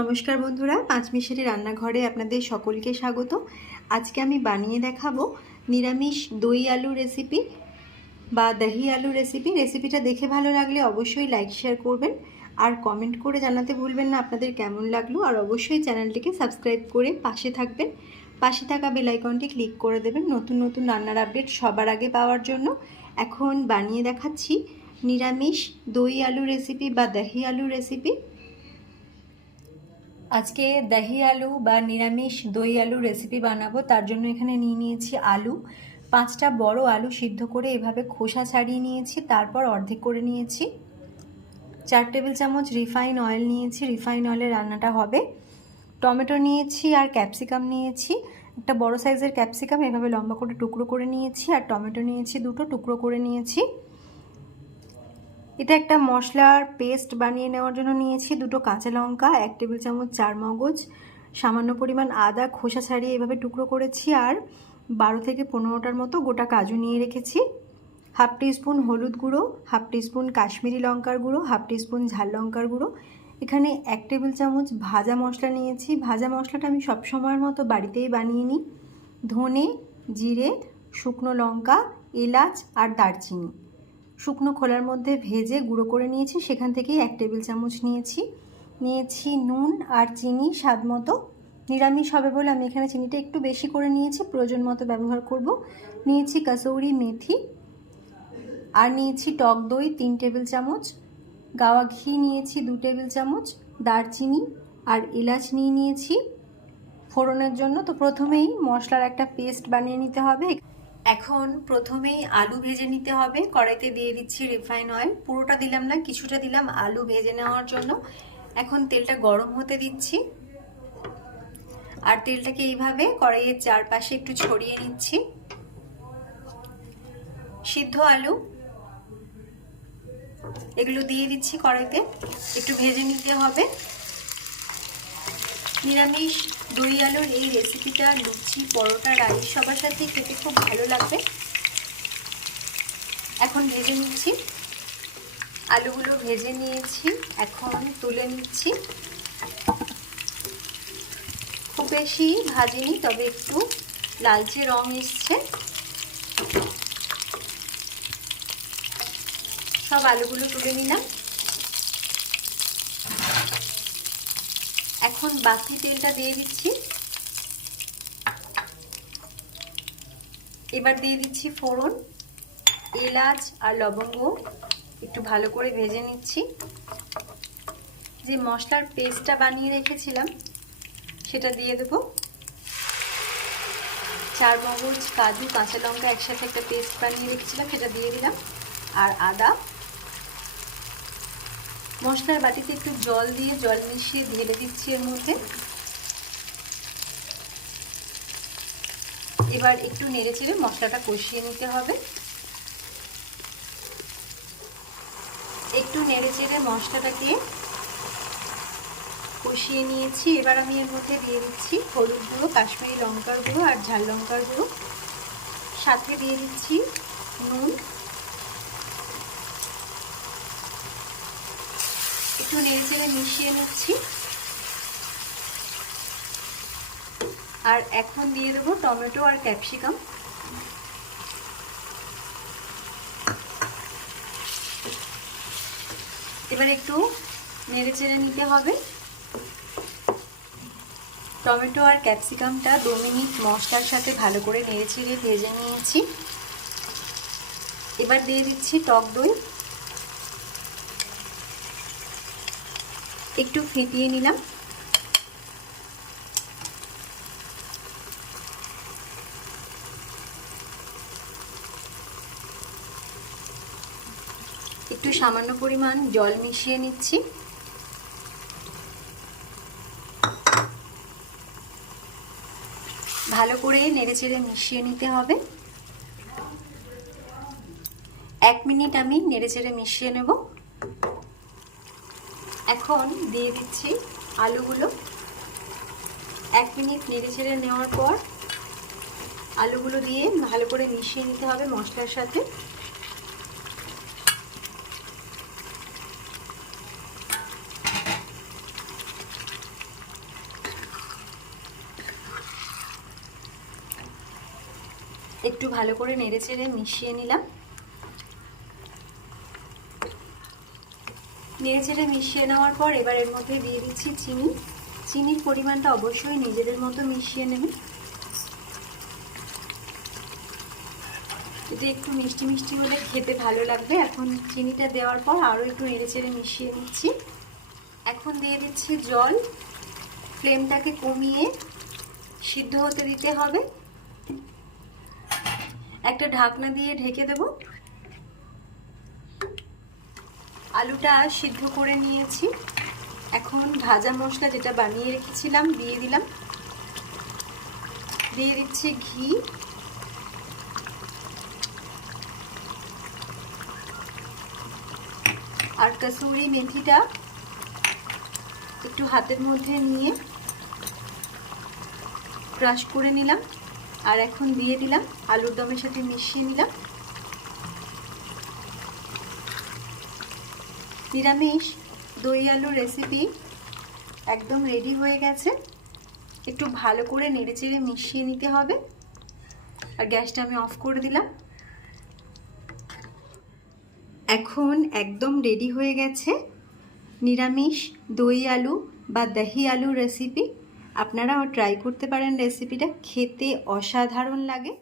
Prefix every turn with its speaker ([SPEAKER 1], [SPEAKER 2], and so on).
[SPEAKER 1] নমস্কার বন্ধুরা পাঁচ মিশারি রান্নাঘরে আপনাদের সকলকে স্বাগত। আজকে আমি বানিয়ে দেখাবো নিরামিষ দই আলু রেসিপি বা দহি আলু রেসিপি রেসিপিটা দেখে ভালো লাগলে অবশ্যই লাইক শেয়ার করবেন। আর কমেন্ট করে জানাতে ভুলবেন না আপনাদের কেমন লাগল। আর অবশ্যই চ্যানেলটিকে সাবস্ক্রাইব করে পাশে থাকবেন। পাশে থাকা বেল আইকনটি ক্লিক করে দেবেন নতুন নতুন রান্নার আপডেট সবার আগে পাওয়ার জন্য। এখন বানিয়ে দেখাচ্ছি নিরামিষ দই আলু রেসিপি বা দহি আলু রেসিপি আজকে দহি আলু বা নিরামিষ দই আলু রেসিপি বানাবো। তার জন্য এখানে নিয়ে নিয়েছি আলু। পাঁচটা বড় আলু সিদ্ধ করে এভাবে খোসা ছাড়িয়ে নিয়েছি, তারপর অর্ধেক করে নিয়েছি। চার টেবিল চামচ রিফাইন অয়েল নিয়েছি রিফাইন অয়েলে রান্নাটা হবে। টমেটো নিয়েছি আর ক্যাপসিকাম নিয়েছি। একটা বড় সাইজের ক্যাপসিকাম এভাবে লম্বা করে টুকরো করে নিয়েছি। আর টমেটো নিয়েছি দুটো, টুকরো করে নিয়েছি। এটা একটা মশলার পেস্ট বানিয়ে নেওয়ার জন্য নিয়েছি। দুটো কাঁচা লঙ্কা, এক টেবিল চামচ চার মগজ সামান্য পরিমাণ আদা, খোসা ছাড়িয়ে এভাবে টুকরো করেছি আর বারো থেকে পনেরোটার মতো গোটা কাজু নিয়ে রেখেছি। হাফ স্পুন হলুদ গুঁড়ো, হাফ স্পুন কাশ্মীরি লঙ্কার গুঁড়ো, হাফ স্পুন ঝাল লঙ্কার গুঁড়ো। এখানে এক টেবিল চামচ ভাজা মশলা নিয়েছি। ভাজা মশলাটা আমি সবসময়ের মতো বাড়িতেই বানিয়ে নিই। ধনে, জিরে, শুকনো লঙ্কা, এলাচ আর দারচিনি। শুকনো খোলার মধ্যে ভেজে গুঁড়ো করে নিয়েছি। সেখান থেকেই এক টেবিল চামচ নিয়েছি। নিয়েছি নুন আর চিনি স্বাদ মতো। নিরামিষ হবে বলে আমি এখানে চিনিটা একটু বেশি করে নিয়েছি। প্রয়োজন মতো ব্যবহার করব। নিয়েছি কাসৌরি মেথি আর নিয়েছি টক দই তিন টেবিল চামচ। গাওয়া ঘি নিয়েছি দু টেবিল চামচ। দারচিনি আর এলাচ নিয়ে নিয়েছি। ফোড়নের জন্য তো প্রথমেই মশলার একটা পেস্ট বানিয়ে নিতে হবে। এখন প্রথমেই আলু ভেজে নিতে হবে। কড়াইতে দিয়ে দিচ্ছি রিফাইন অয়েল। পুরোটা দিলাম না, কিছুটা দিলাম আলু ভেজে নেওয়ার জন্য। এখন তেলটা গরম হতে দিচ্ছি। আর তেলটাকে এইভাবে কড়াইয়ের চারপাশে একটু ছড়িয়ে নিচ্ছি। সিদ্ধ আলু, এগুলো দিয়ে দিচ্ছি কড়াইতে। একটু ভেজে নিতে হবে। নিরামিষ দই আলুর এই রেসিপিটা লুচি, পরোটা রাইস সবার সাথে খেতে খুব ভালো লাগবে। এখন ভেজে নিচ্ছি। আলুগুলো ভেজে নিয়েছি, এখন তুলে নিচ্ছি। খুব বেশি ভাজিনি, তবে একটু লালচে রং এসছে। সব আলুগুলো তুলে নিলাম। এখন বাকি তেলটা দিয়ে দিচ্ছি। এবার দিয়ে দিচ্ছি ফোড়ন, এলাচ আর লবঙ্গ। একটু ভালো করে ভেজে নিচ্ছি। যে মশলার পেস্টটা বানিয়ে রেখেছিলাম, সেটা দিয়ে দেবো। চার মগজ, কাজু, কাঁচা লঙ্কা একসাথে একটা পেস্ট বানিয়ে রেখেছিলাম, সেটা দিয়ে দিলাম। আর আদা মশলার বাটিতে একটু জল দিয়ে জল মিশিয়ে ঢেলে দিচ্ছি এর মধ্যে। এবার একটু নেড়ে চেড়ে মশলাটা কষিয়ে নিতে হবে। একটু নেড়ে চেড়ে মশলাটাকে কষিয়ে নিয়েছি। এবার আমি এর মধ্যে দিয়ে দিচ্ছি হলুদ গুঁড়ো, কাশ্মীরি লঙ্কার গুঁড়ো আর ঝাল লঙ্কার গুঁড়ো। সাথে দিয়ে দিচ্ছি নুন। একটু নেড়ে মিশিয়ে নিচ্ছি। আর এখন দিয়ে দেবো টমেটো আর ক্যাপসিকাম। এবার একটু নেড়ে চেড়ে নিতে হবে। টমেটো আর ক্যাপসিকামটা দু মিনিট মশলার সাথে ভালো করে নেড়ে চেড়ে ভেজে নিয়েছি। এবার দিয়ে দিচ্ছি টক দই। একটু ফেটিয়ে নিলাম। একটু সামান্য পরিমাণ জল মিশিয়ে নিচ্ছি। ভালো করে নেড়েচেড়ে মিশিয়ে নিতে হবে। এক মিনিট আমি নেড়েচেড়ে মিশিয়ে নেব। এখন দিয়ে দিচ্ছি আলুগুলো। এক মিনিট নেড়ে ছেড়ে নেওয়ার পর আলুগুলো দিয়ে ভালো করে মিশিয়ে নিতে হবে মশলার সাথে। একটু ভালো করে নেড়ে চেড়ে মিশিয়ে নিলাম। নেড়ে চেড়ে মিশিয়ে নেওয়ার পর এবার এর মধ্যে দিয়ে দিচ্ছি চিনি। চিনির পরিমাণটা অবশ্যই নিজেদের মতো মিশিয়ে নেবেন এটা একটু মিষ্টি মিষ্টি হলে খেতে ভালো লাগবে। এখন চিনিটা দেওয়ার পর আরও একটু নেড়ে চেড়ে মিশিয়ে নিচ্ছি। এখন দিয়ে দিচ্ছি জল। ফ্লেমটাকে কমিয়ে সিদ্ধ হতে দিতে হবে। একটা ঢাকনা দিয়ে ঢেকে দেব। আলুটা সিদ্ধ করে নিয়েছি। এখন ভাজা মশলা যেটা বানিয়ে রেখেছিলাম, দিয়ে দিলাম। দিয়ে দিচ্ছি ঘি। আর কাসুরি মেথিটা একটু হাতের মধ্যে নিয়ে ক্রাশ করে নিলাম। আর এখন দিয়ে দিলাম, আলুর দমের সাথে মিশিয়ে নিলাম। নিরামিষ দই আলু রেসিপি একদম রেডি হয়ে গেছে। একটু ভালো করে নেড়েচেড়ে মিশিয়ে নিতে হবে। আর গ্যাসটা আমি অফ করে দিলাম। এখন একদম রেডি হয়ে গেছে নিরামিষ দই আলু বা দহি আলু রেসিপি আপনারাও ট্রাই করতে পারেন রেসিপিটা খেতে অসাধারণ লাগে।